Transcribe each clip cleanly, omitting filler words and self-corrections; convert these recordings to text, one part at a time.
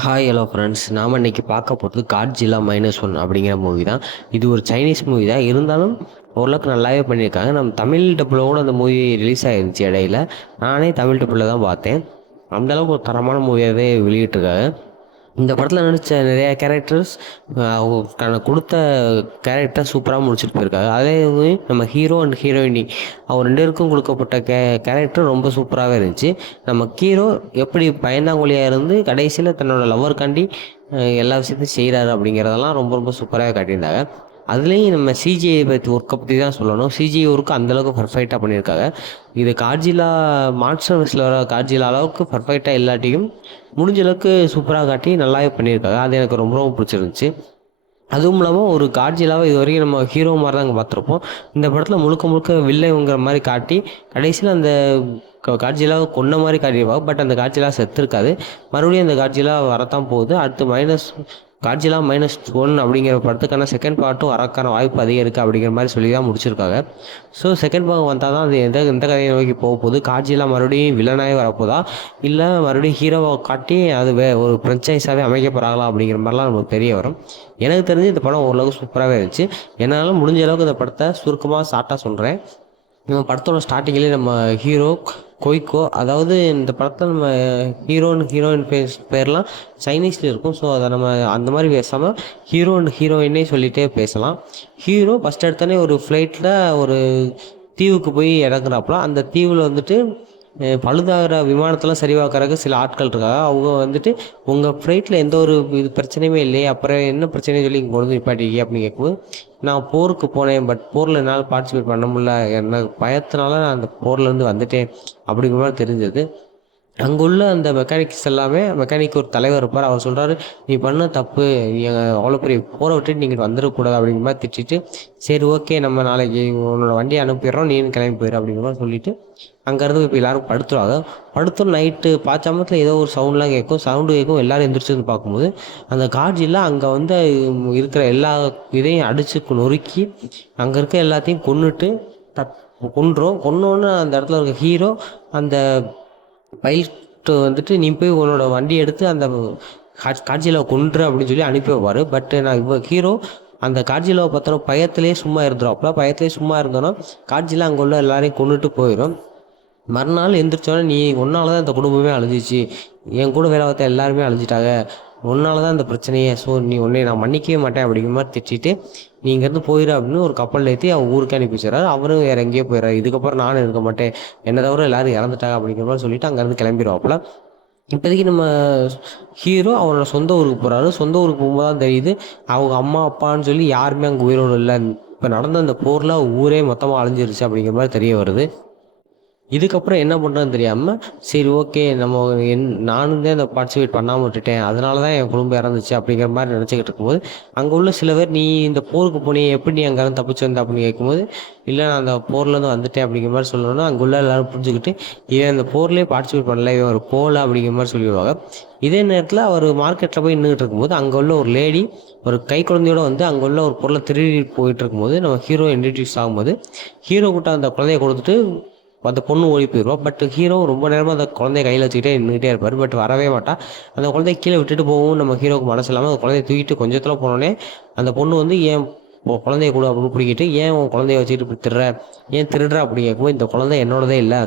Hi hello friends. நாம் இன்னைக்கு பார்க்க போகிறது காட்ஜில்லா -1 அப்படிங்கிற மூவி தான். இது ஒரு சைனீஸ் மூவி தான், இருந்தாலும் ஓரளவுக்கு நல்லாவே பண்ணியிருக்காங்க. நம்ம தமிழ் டப்பில் கூட அந்த மூவி ரிலீஸ் ஆகிருந்துச்சு இடையில. நானே தமிழ் டப்பில் தான் பார்த்தேன். அந்தளவுக்கு ஒரு தரமான மூவியாகவே வெளியிட்டிருக்காங்க. இந்த படத்தில் நடித்த நிறையா கேரக்டர்ஸ் அவங்க கொடுத்த கேரக்டர் சூப்பராக முடிச்சுட்டு போயிருக்காங்க. அதே நம்ம ஹீரோ அண்ட் ஹீரோயினி அவங்க ரெண்டு பேருக்கும் கொடுக்கப்பட்ட கேரக்டர் ரொம்ப சூப்பராகவே இருந்துச்சு. நம்ம ஹீரோ எப்படி பயந்தாங்குழியாக இருந்து கடைசியில் தன்னோட லவ்வருக்காண்டி எல்லா விஷயத்தையும் செய்கிறாரு அப்படிங்கிறதெல்லாம் ரொம்ப ரொம்ப சூப்பராக காட்டியிருந்தாங்க. அதுலேயும் நம்ம சிஜிஐ ஒர்க்கை பற்றி தான் சொல்லணும். சிஜிஐ ஒர்க்கு அந்தளவுக்கு பர்ஃபெக்டாக பண்ணியிருக்காங்க. இது காட்ஜிலா மான்ஸ்டர் வர காட்ஜிலா அளவுக்கு பர்ஃபெக்டாக இல்லாட்டியும் முடிஞ்ச அளவுக்கு சூப்பராக காட்டி நல்லாவே பண்ணியிருக்காங்க. அது எனக்கு ரொம்ப ரொம்ப பிடிச்சிருந்துச்சி. அதுவும் இல்லாமல் ஒரு காட்ஜிலாவை இது வரைக்கும் நம்ம ஹீரோ மாதிரி தான் அங்கே பார்த்துருப்போம். இந்த படத்தில் முழுக்க முழுக்க வில்லைங்கிற மாதிரி காட்டி கடைசியில் அந்த காட்ஜிலாவை கொன்ன மாதிரி காட்டியிருப்பாங்க. பட் அந்த காட்ஜிலா செத்துருக்காது. மறுபடியும் அந்த காட்ஜிலா வரத்தான் போகுது. அடுத்து காட்ஜிலா -1 அப்படிங்கிற படத்துக்கான செகண்ட் பார்ட்டும் வரக்கான வாய்ப்பு அதிகம் இருக்குது அப்படிங்கிற மாதிரி சொல்லி தான் முடிச்சிருக்காங்க. ஸோ செகண்ட் பாகம் வந்தால் தான் அது எந்த கதையை நோக்கி போக போகுது. காட்ஜிலா மறுபடியும் வில்லனாகவே வரப்போதா, இல்லை மறுபடியும் ஹீரோவை காட்டி அது ஒரு ஃப்ரெஞ்சைஸாகவே அமைக்க போகிறாங்களா அப்படிங்கிற மாதிரிலாம் நமக்கு தெரிய வரும். எனக்கு தெரிஞ்சு இந்த படம் ஓரளவுக்கு சூப்பராகவே இருந்துச்சு. என்னால் முடிஞ்ச அளவுக்கு இந்த படத்தை சுருக்கமாக ஷார்ட்டாக சொல்கிறேன். நம்ம படத்தோட ஸ்டார்டிங்லேயே நம்ம ஹீரோ கொய்கோ, அதாவது இந்த படத்தில் நம்ம ஹீரோயின் பேர்லாம் சைனீஸில் இருக்கும். ஸோ அதை நம்ம அந்த மாதிரி பேசாமல் ஹீரோ அண்ட் ஹீரோயினே சொல்லிகிட்டே பேசலாம். ஹீரோ ஃபஸ்ட் எடுத்தோடனே ஒரு ஃப்ளைட்டில் ஒரு தீவுக்கு போய் இறங்குறாப்புல. அந்த தீவில் வந்துட்டு பழுதாகிற விமானத்தெல்லாம் சரி பார்க்கறதுக்கு சில ஆட்கள் இருக்காங்க. அவங்க வந்துட்டு உங்கள் ஃப்ளைட்டில் எந்த ஒரு பிரச்சனையுமே இல்லையே, அப்புறம் என்ன பிரச்சனைன்னு சொல்லி இங்கே கொண்டு வந்து நிப்பாட்டிருக்கீங்க அப்படின்னு கேட்கும்போது, நான் போருக்கு போனேன், பட் போரில் என்னால் பார்ட்டிசிபேட் பண்ண முடியல, எனக்கு பயத்தினால நான் அந்த போர்லேருந்து வந்துட்டேன் அப்படிங்கிற மாதிரி தெரிஞ்சது. அங்கே உள்ள அந்த மெக்கானிக் ஒரு தலைவர் இருப்பார். அவர் சொல்கிறாரு, நீ பண்ண தப்பு, நீ அவ்வளோ பெரிய போரை விட்டுட்டு நீங்கள் வந்துடக்கூடாது அப்படிங்கிற மாதிரி திட்டிட்டு, சரி ஓகே நம்ம நாளைக்கு உன்னோட வண்டியை அனுப்பிடுறோம், நீனு கிளம்பி போயிடும் அப்படிங்கிற மாதிரி சொல்லிவிட்டு அங்கேருந்து இப்போ எல்லோரும் படுத்துருவாங்க. படுத்தோம் நைட்டு பாச்சாமத்தில் ஏதோ ஒரு சவுண்ட்லாம் கேட்கும். சவுண்டு கேட்கும். எல்லோரும் எந்திரிச்சு வந்து பார்க்கும்போது அந்த காட்ஜில்லா அங்கே வந்து இருக்கிற எல்லா இதையும் அடித்து நொறுக்கி அங்கே இருக்க எல்லாத்தையும் கொன்னுட்டு கொன்னோன்னு அந்த இடத்துல இருக்க ஹீரோ அந்த பைலட்டு வந்துட்டு, நீ போய் உன்னோட வண்டி எடுத்து அந்த காட்ஜிலாவை கொன்று அப்படின்னு சொல்லி அனுப்பி வைப்பார். பட் ஹீரோ அந்த காட்ஜிலாவை பார்த்தோன்னா பயத்திலே சும்மா இருந்துடும். பயத்திலே சும்மா இருந்தோன்னா காட்ஜிலா அங்கே உள்ள எல்லாரையும் கொண்டுட்டு போயிடும். மறுநாள் எந்திரிச்சோன்னே, நீ ஒன்னால தான் இந்த குடும்பமே அழிஞ்சிச்சு, என் கூட வேலை பார்த்த எல்லாருமே அழிஞ்சிட்டாங்க, உன்னால தான் இந்த பிரச்சனையே, ஸோ உன்னை நான் மன்னிக்கவே மாட்டேன் அப்படிங்கிற மாதிரி திட்டிட்டு, நீ இங்கேருந்து போயிடு அப்படின்னு ஒரு கப்பல் ஏற்றி அவன் ஊருக்கு அனுப்பி வச்சுறாரு. அவரும் வேறு எங்கேயோ போயிடுறாரு. இதுக்கப்புறம் நானும் இருக்க மாட்டேன், என்னை தவிர எல்லாரும் இறந்துட்டாங்க அப்படிங்கிற மாதிரி சொல்லிட்டு அங்கேருந்து கிளம்பிடுவாப்புல. இப்போதைக்கு நம்ம ஹீரோ அவரோட சொந்த ஊருக்கு போகிறாரு. சொந்த ஊருக்கு போகும்போது தான் தெரியுது அவங்க அம்மா அப்பான்னு சொல்லி யாருமே அங்கே உயிரோடு இல்லை. இப்போ நடந்த அந்த போரில் ஊரே மொத்தமாக அழிஞ்சிருச்சு அப்படிங்கிற மாதிரி தெரிய வருது. இதுக்கப்புறம் என்ன பண்ணுறதுன்னு தெரியாமல், சரி ஓகே நம்ம நானும் தான் இந்த பார்ட்டிசிபேட் பண்ணாமல் விட்டுட்டேன், அதனால தான் என் குடும்பம் இறந்துச்சு அப்படிங்கிற மாதிரி நினச்சிக்கிட்டு இருக்கும்போது, அங்கே உள்ள சில பேர், நீ இந்த போருக்கு போனியே, எப்படி நீ அங்கேருந்து தப்பிச்சு வந்த அப்படின்னு கேட்கும்போது, இல்லை நான் அந்த போர்லேருந்து வந்துட்டேன் அப்படிங்கிற மாதிரி சொல்லணும்னா, அங்கே உள்ள எல்லோரும் புரிஞ்சுக்கிட்டு, இவன் அந்த போர்லேயே பார்ட்டிசிபேட் பண்ணல, இவன் ஒரு போகல அப்படிங்கிற மாதிரி சொல்லிடுவாங்க. இதே நேரத்தில் அவர் மார்க்கெட்டில் போய் நின்றுட்டு இருக்கும்போது, அங்கே உள்ள ஒரு லேடி ஒரு கை குழந்தையோட வந்து அங்கே உள்ள ஒரு பொருளை திருடி போயிட்டு இருக்கும்போது, நம்ம ஹீரோ இன்ட்ரடியூஸ் ஆகும்போது, ஹீரோ கிட்ட அந்த குழந்தைய கொடுத்துட்டு அந்த பொண்ணு ஓடி போயிடுவா. பட் ஹீரோ ரொம்ப நேரமாக அந்த குழந்தைய கையில் வச்சுக்கிட்டே நின்றுட்டே இருப்பார். பட் வரவே மாட்டா. அந்த குழந்தைய கீழே விட்டுட்டு போகவும் நம்ம ஹீரோவுக்கு மனசு இல்லாமல் அந்த குழந்தைய தூக்கிட்டு கொஞ்சத்தில் போனோடனே அந்த பொண்ணு வந்து, ஏன் குழந்தைய கூட அப்படின்னு பிடிக்கிட்டு, ஏன் உன் குழந்தைய வச்சுக்கிட்டு இப்படி ஏன் திருடுற அப்படி கேட்கும்போது, இந்த குழந்தை என்னோடதே இல்லை,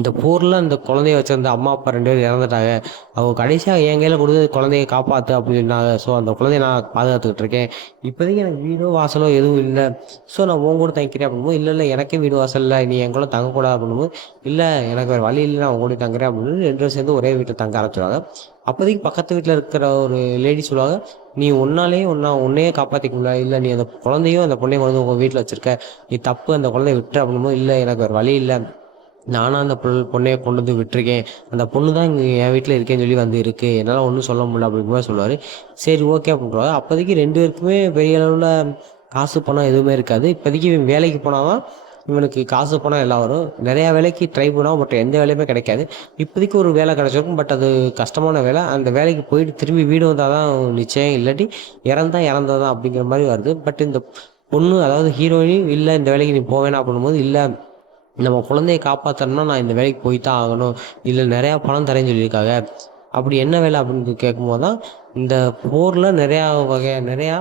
இந்த போரில் அந்த குழந்தைய வச்சிருந்த அம்மா அப்பா 2 பேர் இறந்துட்டாங்க, அவங்க கடைசியாக என் கையில் கொடுத்து குழந்தைய காப்பாற்று அப்படின்னு சொன்னாங்க. ஸோ அந்த குழந்தைய நான் பாதுகாத்துக்கிட்டு இருக்கேன். இப்போதைக்கு எனக்கு வீடோ வாசலோ எதுவும் இல்லை, ஸோ நான் உன் கூட தங்கிக்கிறேன் அப்படின்போது, இல்லை இல்லை எனக்கே வீடு வாசல் இல்லை, நீ என் கூட தங்கக்கூடாது அப்படின்போது, இல்லை எனக்கு வேறு வழி இல்லை, நான் உன் கூட தங்குறேன் அப்படின்னு 2 பேரும் சேர்ந்து ஒரே வீட்டில் தங்க ஆரம்பிச்சிடுவாங்க. அப்போதைக்கு பக்கத்து வீட்டில் இருக்கிற ஒரு லேடி சொல்லுவாங்க, நீ உன்னையே காப்பாற்றிக்க முடியல, இல்லை நீ அந்த குழந்தையும் அந்த பொண்ணையும் கொண்டு உங்கள் வீட்டில் வச்சுருக்க, நீ தப்பு, அந்த குழந்தைய விட்டுற அப்படின்போது, இல்லை எனக்கு வேறு வழி இல்லை, நானும் அந்த பொண்ணையை கொண்டு வந்து விட்டுருக்கேன், அந்த பொண்ணு தான் இங்கே என் வீட்டில் இருக்கேன்னு சொல்லி வந்து இருக்குது, என்னால் ஒன்றும் சொல்ல முடியல அப்படிங்கிற மாதிரி சொல்லுவார். சரி ஓகே அப்படின்றாரு. அப்போதைக்கு 2 பேருக்குமே பெரிய அளவில் காசு பணம் எதுவுமே இருக்காது. இப்போதைக்கு இவன் வேலைக்கு போனால் தான் இவனுக்கு காசு பணம் எல்லாம் வரும். நிறையா வேலைக்கு ட்ரை பண்ணால் பட் எந்த வேலையுமே கிடைக்காது. இப்போதைக்கு ஒரு வேலை கிடச்சிருக்கும், பட் அது கஷ்டமான வேலை. அந்த வேலைக்கு போயிட்டு திரும்பி வீடு வந்தால் தான் நிச்சயம், இல்லாட்டி இறந்ததான் அப்படிங்கிற மாதிரி வருது. பட் இந்த பொண்ணு, அதாவது ஹீரோயினி, இல்லை இந்த வேலைக்கு நீ போவேனா அப்படின்போது, இல்லை நம்ம குழந்தைய காப்பாற்றணும்னா நான் இந்த வேலைக்கு போய் தான் ஆகணும், இதில் நிறையா பணம் தரேன்னு சொல்லியிருக்காங்க, அப்படி என்ன வேலை அப்படின்னு கேட்கும்போது தான், இந்த போரில் நிறையா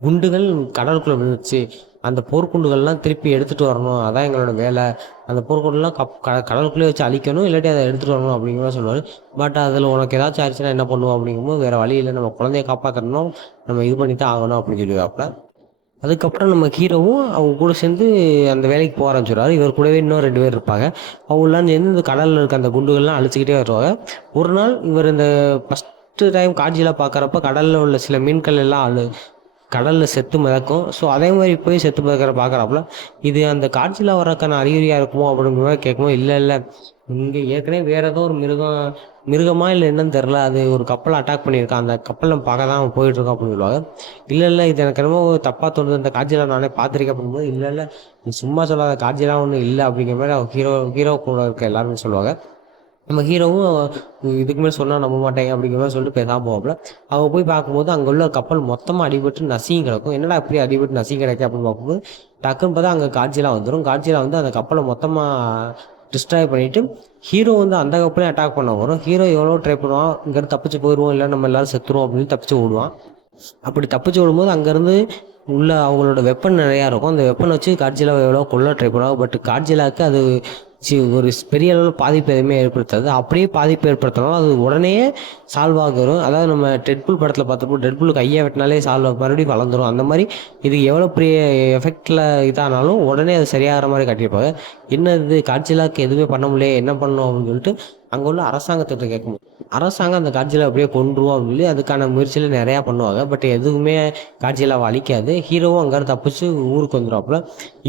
குண்டுகள் கடலுக்குள்ள விழுந்துச்சு. அந்த போர்க்குண்டுகள்லாம் திருப்பி எடுத்துட்டு வரணும். அதான் எங்களோட வேலை. அந்த போர்க்குண்டுலாம் கடலுக்குள்ளேயே வச்சு அழிக்கணும். இல்லாட்டி அத எடுத்துட்டு வரணும் அப்படிங்கிற மாரி சொல்லுவாரு. பட் அதில உனக்கு ஏதாச்சும் ஆச்சுன்னா என்ன பண்ணுவ? அப்படிங்கும்போது, வேற வழி இல்ல. நம்ம குழந்தைய காப்பாத்தணும்னா நம்ம இது பண்ணி தான் ஆகணும் அப்படின்னு சொல்லிருவாப்புல. அதுக்கப்புறம் நம்ம ஹீரோவும் அவங்க கூட சேர்ந்து அந்த வேலைக்கு போக ஆரம்பிச்சுருவாரு. இவர் கூடவே இன்னும் 2 பேர் இருப்பாங்க. அவங்கலாம் சேர்ந்து இந்த கடல்ல இருக்க அந்த குண்டுகள்லாம் அழிச்சுக்கிட்டே வருவாங்க. ஒரு நாள் இவர் இந்த ஃபர்ஸ்ட்டு டைம் காட்ஜிலா பார்க்குறப்ப கடல்ல உள்ள சில மீன்கள் எல்லாம் கடல்ல செத்து மிதக்கும். ஸோ அதே மாதிரி போய் செத்து மிதக்கிற பார்க்குறாப்புல. இது அந்த காட்ஜிலா வர்றதுக்கான அறிகுறியா இருக்குமோ அப்படிங்கிற மாரி கேட்கும்போது, இல்ல இல்ல இங்க ஏற்கனவே வேற ஏதோ ஒரு மிருகமா இல்ல என்னன்னு தெரியல. அது ஒரு கப்பல அட்டாக் பண்ணியிருக்கான். அந்த கப்பல் நம்ம பார்க்க தான் போயிட்டுருக்கோம் அப்படின்னு சொல்லுவாங்க. இல்ல இல்ல இது எனக்கு என்னமோ தப்பா தோணுது. இந்த காட்ஜிலா நானே பார்த்துருக்கேன் அப்படிங்கும்போது, இல்ல இல்ல நீ சும்மா சொல்லாத, காட்ஜிலா ஒண்ணும் இல்ல அப்படிங்கிற மாரி அவங்க ஹீரோ கூட இருக்க எல்லாருமே சொல்லுவாங்க. நம்ம ஹீரோவும் இதுக்கு மேல சொன்னா நம்ப மாட்டாங்க அப்படிங்கிற மாரி சொல்லிட்டு பேசாம போவாப்புல. அவங்க போய் பார்க்கும்போது அங்க உள்ள கப்பல் மொத்தமா அடிபட்டு நசுங்கி கிடக்கும். என்னடா இப்படி அடிபட்டு நசுங்கி கிடக்கு அப்படின்னு பார்க்கும்போது, டக்குன்னு பார்த்தா அங்க காட்ஜிலா வந்துரும். காட்ஜிலா வந்து அந்த கப்பல மொத்தமா டிஸ்ட்ராய் பண்ணிட்டு, ஹீரோ வந்து அந்த கப்பலையும் அட்டாக் பண்ண வரும். ஹீரோ எவ்வளவோ ட்ரை பண்ணுவான். இங்கேருந்து தப்பிச்சு போயிருவோம், இல்ல நம்ம எல்லாரும் செத்துருவோம் அப்படின்னு தப்பிச்சு ஓடுவான். அப்படி தப்பிச்சு ஓடும்போது அங்கேருந்து உள்ள அவங்களோட வெப்பன் நிறையா இருக்கும். அந்த வெப்பன் வச்சு காட்ஜிலாவை எவ்வளோ கொல்ல ட்ரை பண்ணுவாங்க. பட் காட்ஜிலாவுக்கு அது ஒரு பெரிய அளவில் பாதிப்பு எதுவுமே ஏற்படுத்தாது. அப்படியே பாதிப்பு ஏற்படுத்தினாலும் அது உடனே சால்வ் ஆகிரும். அதாவது நம்ம டெட்புல் படத்தில் பார்த்தப்போ டெட்புல் கையை வெட்டினாலே சால்வ் மறுபடியும் வளர்ந்துரும். அந்த மாதிரி இது எவ்வளோ பெரிய எஃபெக்டில் இதானாலும் உடனே அது சரியாகிற மாதிரி காட்டியிருப்பாங்க. என்ன இது காட்ஜிலாவுக்கு எதுவுமே பண்ண முடியல, என்ன பண்ணணும் அப்படின்னு சொல்லிட்டு அங்கே உள்ள அரசாங்கத்திட்ட கேட்கும். அரசாங்கம் அந்த காட்ஜிலா அப்படியே கொன்றுவோம் அப்படின்னு சொல்லி அதுக்கான முயற்சியில் நிறையா பண்ணுவாங்க. பட் எதுவுமே காட்ஜிலாவை அழிக்காது. ஹீரோவும் அங்கேருந்து தப்பிச்சு ஊருக்கு வந்துடுவாப்புல.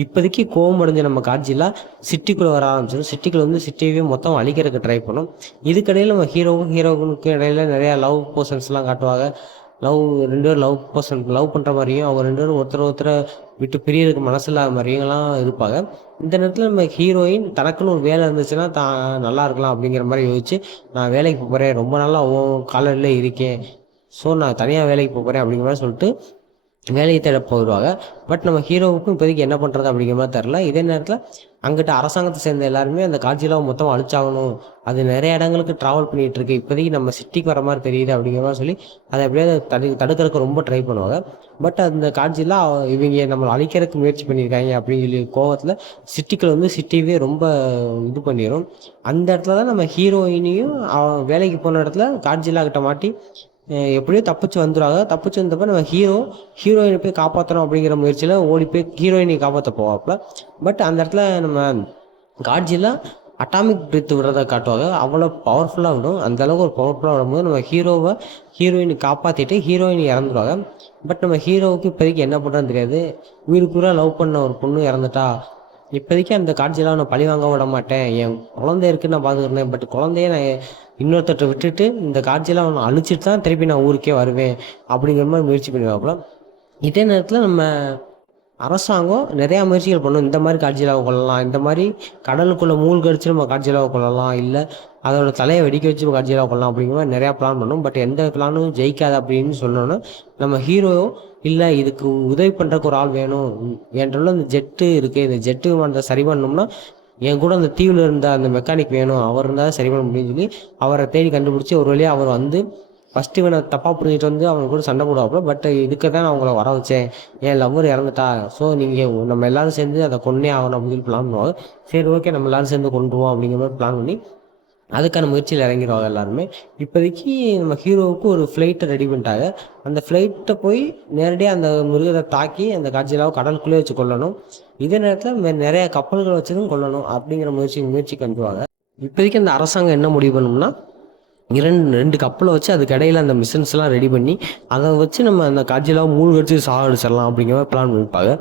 இப்போதைக்கு கோவம் அடைஞ்ச நம்ம காட்ஜிலா சிட்டிக்குள்ளே வர ஆரம்பிச்சிடும். சிட்டிக்குள்ளே வந்து சிட்டியவே மொத்தம் அழிக்கிறதுக்கு ட்ரை பண்ணும். இதுக்கிடையில் நம்ம ஹீரோவுக்கும் இடையில நிறையா லவ் போர்ஷன்ஸ்லாம் காட்டுவாங்க. 2 பேரும் லவ் பண்ணுற மாதிரியும், அவங்க 2 பேரும் ஒருத்தரை விட்டு பிரியறதுக்கு மனசு இல்லாத மாதிரியும்லாம் இருப்பாங்க. இந்த நேரத்தில் நம்ம ஹீரோயின் தனக்குன்னு ஒரு வேலை இருந்துச்சுன்னா நல்லா இருக்கலாம் அப்படிங்கிற மாதிரி யோசிச்சு, நான் வேலைக்கு போகிறேன், ரொம்ப நாளாக உன் காலடியில் இருக்கேன், ஸோ நான் தனியாக வேலைக்கு போகிறேன் அப்படிங்கிற மாதிரி சொல்லிட்டு வேலையை தேட போயிடுவாங்க. பட் நம்ம ஹீரோவுக்கும் இப்போதைக்கு என்ன பண்ணுறது அப்படிங்கிற மாதிரி தெரில. இதே நேரத்தில் அங்கிட்ட அரசாங்கத்தை சேர்ந்த எல்லாருமே அந்த காட்ஜிலாவை மொத்தம் அழிச்சாகணும், அது நிறைய இடங்களுக்கு ட்ராவல் பண்ணிகிட்டு இருக்கு, இப்போதைக்கு நம்ம சிட்டிக்கு வர மாதிரி தெரியுது அப்படிங்கிற மாதிரி சொல்லி அதை அப்படியே தடுக்கிறதுக்கு ரொம்ப ட்ரை பண்ணுவாங்க. பட் அந்த காட்ஜிலா இவங்க நம்மளை அழிக்கிறதுக்கு முயற்சி பண்ணியிருக்காங்க அப்படின்னு சொல்லி கோவத்தில் சிட்டிக்குள்ள வந்து சிட்டியவே ரொம்ப இது பண்ணிடும். அந்த இடத்துல தான் நம்ம ஹீரோயினையும் வேலைக்கு போன இடத்துல காட்ஜிலா கிட்ட மாட்டி எப்படியோ தப்பிச்சு வந்துடுவாங்க. தப்பிச்சு வந்தப்போ நம்ம ஹீரோயினை போய் காப்பாற்றணும் அப்படிங்கிற முயற்சியில் ஓடி போய் ஹீரோயினை காப்பாற்ற போவாப்புல. பட் அந்த இடத்துல நம்ம காட்ஜிலா அட்டாமிக் பிரித்து விடுறதை காட்டுவாங்க. அவ்வளோ பவர்ஃபுல்லாக விடும். அந்த அளவுக்கு ஒரு பவர்ஃபுல்லாக விடும்போது நம்ம ஹீரோயினை காப்பாற்றிட்டு ஹீரோயின் இறந்துடுவாங்க. பட் நம்ம ஹீரோவுக்கு இப்போதைக்கு என்ன பண்ணுறதுன்னு தெரியாது. உயிருக்கு லவ் பண்ண ஒரு பொண்ணு இறந்துட்டா, இப்போதைக்கு அந்த காட்சியெல்லாம் நான் பழி வாங்க விட மாட்டேன், என் குழந்தை இருக்குன்னு நான் பார்த்துக்கிறேன். பட் குழந்தைய நான் இன்னொருத்தட்ட விட்டுட்டு இந்த காட்சியெல்லாம் அவனை அழிச்சிட்டு தான் திருப்பி நான் ஊருக்கே வருவேன் அப்படிங்கிற மாதிரி முயற்சி பண்ணுவாப்புல. இதே நேரத்தில் நம்ம அரசாங்கம் நிறையா முயற்சிகள் பண்ணும். இந்த மாதிரி காட்சியலாவை கொள்ளலாம், இந்த மாதிரி கடலுக்குள்ளே மூழ்கடிச்சு நம்ம காட்சியலாவை கொள்ளலாம், இல்லை அதோட தலையை வெடிக்க வச்சு காட்சியலாவை கொள்ளலாம் அப்படிங்கிற மாதிரி நிறையா பிளான் பண்ணும். பட் எந்த பிளானும் ஜெயிக்காது அப்படின்னு சொன்னோன்னா நம்ம ஹீரோ இல்லை இதுக்கு உதவி பண்ணுறக்கு ஒரு ஆள் வேணும், என்கிட்ட இந்த ஜெட்டு இருக்குது, இந்த ஜெட்டு விமானத்தை சரி பண்ணோம்னா என் கூட அந்த தீவில் இருந்த அந்த மெக்கானிக் வேணும், அவர் இருந்தால் சரி பண்ண முடியும்னு சொல்லி அவரை தேடி கண்டுபிடிச்சி ஒரு வழியாக அவர் வந்து ஃபஸ்ட்டு இவனை தப்பாக புரிஞ்சுட்டு வந்து அவங்க கூட சண்டை போடுவாப்புல. பட் இதுக்கு தான் நான் அவங்கள வர வச்சேன், என் லவ்வர் இறந்துட்டா, ஸோ நீங்கள் நம்ம எல்லோரும் சேர்ந்து அதை கொன்னே ஆகணும் அப்படின்னு சொல்லி பிளான் பண்ணுவாங்க. சரி ஓகே நம்ம எல்லோரும் சேர்ந்து கொண்டுருவோம் அப்படிங்கிற மாதிரி பிளான் பண்ணி அதுக்கான முயற்சியில் இறங்கிடுவாங்க எல்லாருமே. இப்போதைக்கு நம்ம ஹீரோவுக்கு ஒரு ஃப்ளைட்டை ரெடி பண்ணிட்டாங்க. அந்த ஃப்ளைட்டை போய் நேரடியாக அந்த மிருகத்தை தாக்கி அந்த காட்சியெல்லாம் கடலுக்குள்ளே வச்சு கொல்லணும். இதே நேரத்தில் நிறைய கப்பல்களை வச்சதும் கொல்லணும் அப்படிங்கிற முயற்சி கண்டுவாங்க. இப்போதைக்கு அந்த அரசாங்கம் என்ன முடிவு பண்ணோம்னா, ரெண்டு கப்பலை வச்சு அதுக்கு இடையில அந்த மிஷின்ஸ்லாம் ரெடி பண்ணி அதை வச்சு நம்ம அந்த காட்சியெல்லாம் மூழ்கடிச்சு சாகடிச்சிடலாம் அப்படிங்கிற மாதிரி பிளான் பண்ணிப்பாங்க.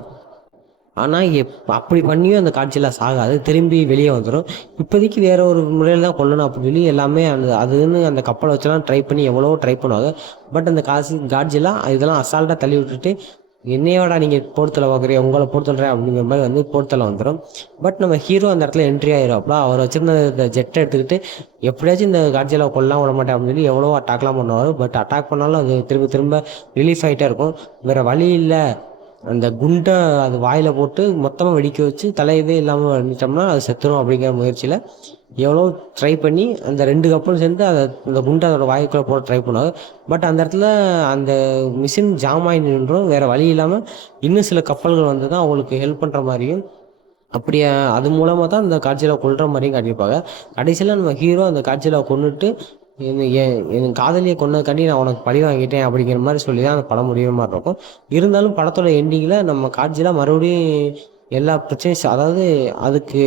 ஆனால் அப்படி பண்ணியும் அந்த காட்சியெல்லாம் சாகாது, திரும்பி வெளியே வந்துடும். இப்போதைக்கு வேற ஒரு முறையில் தான் கொல்லணும் அப்படின்னு சொல்லி எல்லாமே அதுன்னு அந்த கப்பலை வச்செல்லாம் ட்ரை பண்ணி எவ்வளவோ ட்ரை பண்ணுவாங்க. பட் அந்த காட்சியெல்லாம் இதெல்லாம் அசால்ட்டாக தள்ளி விட்டுட்டு, என்னையோட நீங்கள் போர்த்தலை பார்க்குறீங்க, உங்களை போர்த்தல்றேன் அப்படிங்கிற மாதிரி வந்து போர்த்தலை வந்துடும். பட் நம்ம ஹீரோ அந்த இடத்துல என்ட்ரி ஆகிடுவாப்புல. அவர் வச்சிருந்த இந்த ஜெட்டை எடுத்துக்கிட்டு எப்படியாச்சும் இந்த காட்சியெல்லாம் கொல்லாம் விட மாட்டேன் அப்படின்னு சொல்லி எவ்வளோ அட்டாக்லாம் பண்ணுவார். பட் அட்டாக் பண்ணாலும் அது திரும்ப ரிலீஃப் ஆகிட்டே இருக்கும். வேறு வழி இல்லை, அந்த குண்டை அது வாயில் போட்டு மொத்தமாக வெடிக்க வச்சு தலையவே இல்லாமல் வந்துட்டோம்னா அது செத்துரும் அப்படிங்கிற முயற்சியில் எவ்வளோ ட்ரை பண்ணி அந்த 2 கப்பலும் சேர்ந்து அந்த குண்டை அதோட வாய்க்குள்ளே போட ட்ரை பண்ணுவாங்க. பட் அந்த இடத்துல அந்த மிஷின் ஜாம் ஆகி நின்றும். வேறு வழி இல்லாமல் இன்னும் சில கப்பல்கள் வந்து தான் அவங்களுக்கு ஹெல்ப் பண்ணுற மாதிரியும், அப்படியே அது மூலமாக தான் அந்த காட்சியில் கொல்ற மாதிரியும் காட்டியிருப்பாங்க. கடைசியில் நம்ம ஹீரோ அந்த காட்சியில் கொன்னுட்டு என் காதலியை கொன்னதுக்காண்டி நான் உனக்கு பழி வாங்கிட்டேன் அப்படிங்கிற மாதிரி சொல்லி தான் அந்த படம் முடிகிற மாதிரி இருக்கும். இருந்தாலும் படத்தோட எண்டிங்கில் நம்ம காட்சியில் மறுபடியும் எல்லா பிரச்சனையும், அதாவது அதுக்கு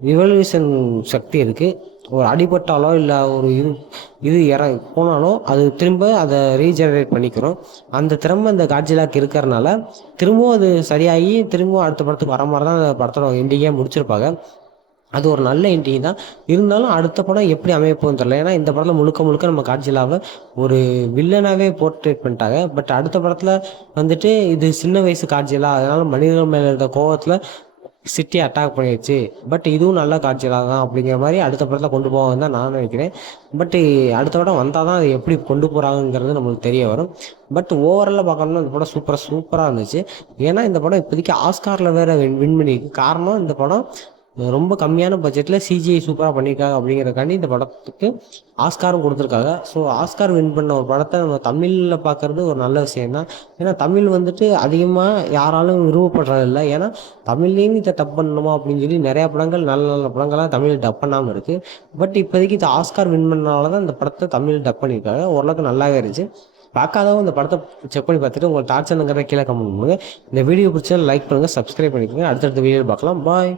ரிவல்யூஷன் சக்தி இருக்குது. ஒரு அடிபட்டாலோ இல்லை ஒரு இது போனாலோ அது திரும்ப அதை ரீஜெனரேட் பண்ணிக்கிறோம். அந்த திறமை இந்த காட்சிலாக்கு இருக்கிறனால திரும்பவும் அது சரியாகி திரும்பவும் அடுத்த படத்துக்கு வர மாதிரி தான் அந்த படத்தோட எண்டிங்கே முடிச்சிருப்பாங்க. அது ஒரு நல்ல எண்டிங் தான். இருந்தாலும் அடுத்த படம் எப்படி அமையப்போகுதுன்னு தெரியல. ஏன்னா இந்த படத்தில் முழுக்க முழுக்க நம்ம காட்சிலாவை ஒரு வில்லனாகவே போர்ட்ரேட் பண்ணிட்டாங்க. பட் அடுத்த படத்தில் வந்துட்டு இது சின்ன வயசு காட்சிலா, அதனால் மனிதர்கள் மேலே இருந்த கோவத்தில் சிட்டி அட்டாக் பண்ணிடுச்சு. பட் இதுவும் நல்ல காட்சிகளாக தான் அப்படிங்கிற மாதிரி அடுத்த படத்தில் கொண்டு போவாங்க தான் நான் நினைக்கிறேன். பட் அடுத்த படம் வந்தால் தான் அது எப்படி கொண்டு போகிறாங்கிறது நம்மளுக்கு தெரிய வரும். பட் ஓவராலாக பார்க்கணும்னா இந்த படம் சூப்பராக இருந்துச்சு. ஏன்னா இந்த படம் இப்போதைக்கு ஆஸ்காரில் வேறு வின் பண்ணியிருக்கு. காரணம் இந்த படம் ரொம்ப கம்மியான பட்ஜெட்டில் சிஜிஐ சூப்பராக பண்ணியிருக்காங்க அப்படிங்கிறக்காண்டி இந்த படத்துக்கு ஆஸ்காரும் கொடுத்துருக்காங்க. ஸோ ஆஸ்கார் வின் பண்ண ஒரு படத்தை நம்ம தமிழில் பார்க்குறது ஒரு நல்ல விஷயந்தான். ஏன்னா தமிழ் வந்துட்டு அதிகமாக யாராலும் விரும்பப்படுறதில்ல. ஏன்னா தமிழ்லேயும் இதை டப் பண்ணணுமா அப்படின்னு சொல்லி நிறையா படங்கள் நல்ல நல்ல படங்கள்லாம் தமிழ் டப் பண்ணாமல் இருக்குது. பட் இப்போதைக்கு இது ஆஸ்கார் வின் பண்ணனால தான் இந்த படத்தை தமிழ் டப் பண்ணியிருக்காங்க. ஓரளவுக்கு நல்லாவே இருந்துச்சு. பார்க்காதவங்க இந்த படத்தை செக் பண்ணி பார்த்துட்டு உங்கள் தாட்ஸ் என்னங்கிறத கீழே கமெண்ட் பண்ணுங்கள். இந்த வீடியோ பிடிச்சா லைக் பண்ணுங்கள், சப்ஸ்கிரைப் பண்ணிக்கோங்க. அடுத்தடுத்த வீடியோ பார்க்கலாம். பாய்.